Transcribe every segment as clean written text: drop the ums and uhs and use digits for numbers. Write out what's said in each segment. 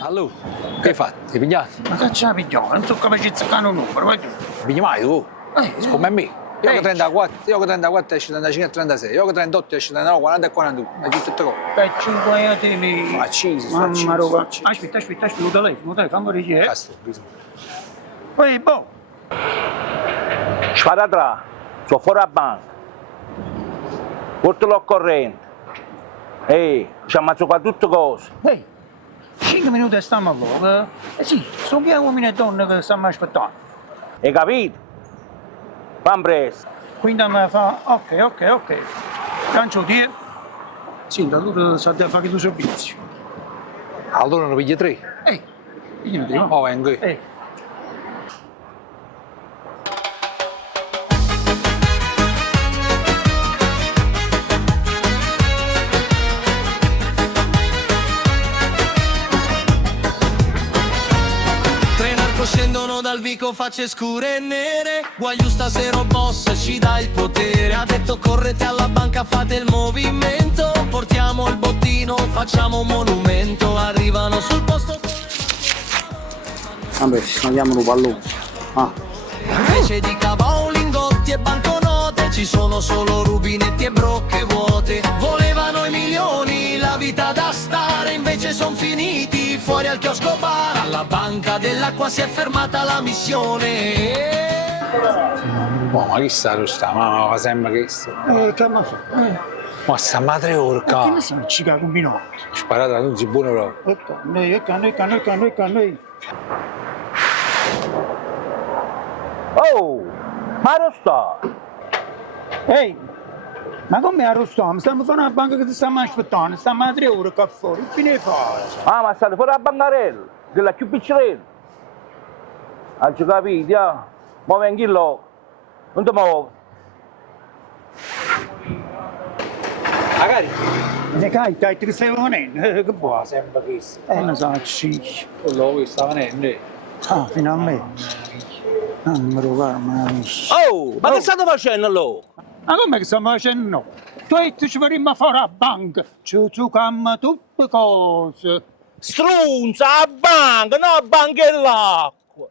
Allora, che hai fatto? Hai pigliato? Ma che c'è la pigliamo? Non so come ci zaccano un numero, vai tu. Pigli mai tu? Come me. Io che Ehi. 34, io che 34 esce 35 e 36, io che 38 esce 39, 40 e 41, e tutte cose. Dai 5 euro lì. Ma accisi, Mamma roba. Aspetta, lo telefono, fammi vedere. Cazzo, bisogna. Poi, boh. Sparatrà, sono fuori a banca. Portalo al corrente. Ehi, ci ammazzo qua tutte cose. Ehi, 5 minuti e stiamo a poco. Sì, sono che uomini e donne che stanno aspettando. Hai capito? Fammi presto. Quindi mi fa, ok. Cancio di. Sì, allora sa di fare il servizio. Allora ne pigli 3. Ehi, io non dico. Oh, vengo io. Ehi. Tre narco scendono dal vico, facce scure e nere. Guagliù stasera boss ci dà il potere. Ha detto correte alla banca, fate il movimento. Portiamo il bottino, facciamo un monumento. Arrivano sul posto. Vabbè, sbagliamo un pallone. Invece di cavò, lingotti e banconote, ci sono solo rubinetti e brocche vuote. Volevano i milioni, la vita da stare, invece son finiti fuori al chiosco bar. Alla banca dell'acqua si è fermata la missione. Oh, ma chi sta sta? Ma sembra che sta. Che mi fa? Ma sta madre Che orca. ne sai, ci cago un minuto. Sparata, non si buono proprio. Noi. Oh, ma non sta. Ehi, ma come arrostiamo? Stiamo facendo una banca che ti stiamo aspettando, stiamo a 3 ore qua fuori, che fine fai? Ah, ma state fuori a bancarella, della più piccerella. Hai capito, ah? Ma vengi là. Non ti muovi. Magari. Ne cai, dai, ti stai venendo, che buono. Sembra che sta. Non so, sì. Quello che sta venendo. Ah, finalmente. Non mi ricordo, ma... Oh, ma che state facendo là? Ma come che stiamo facendo? Tu ci vorremmo fare a banca, ci giocammo tutte cose. Strunza, a banca, no a banca e l'acqua.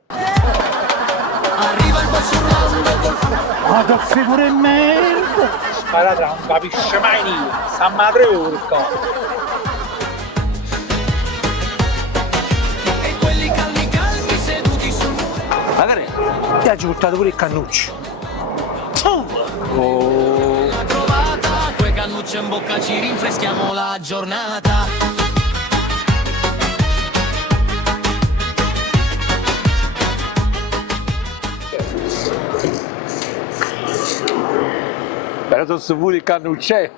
Arriva il boss urlando col fuoco. Ma che figura di merda! Sparata, non capisce mai niente. Sta madre orca. E quelli calmi seduti sul muro. Magari. Ti ha buttato pure il cannuccio. Oh. La trovata, quei cannucce in bocca ci rinfreschiamo la giornata. Però sono pure il cannucce.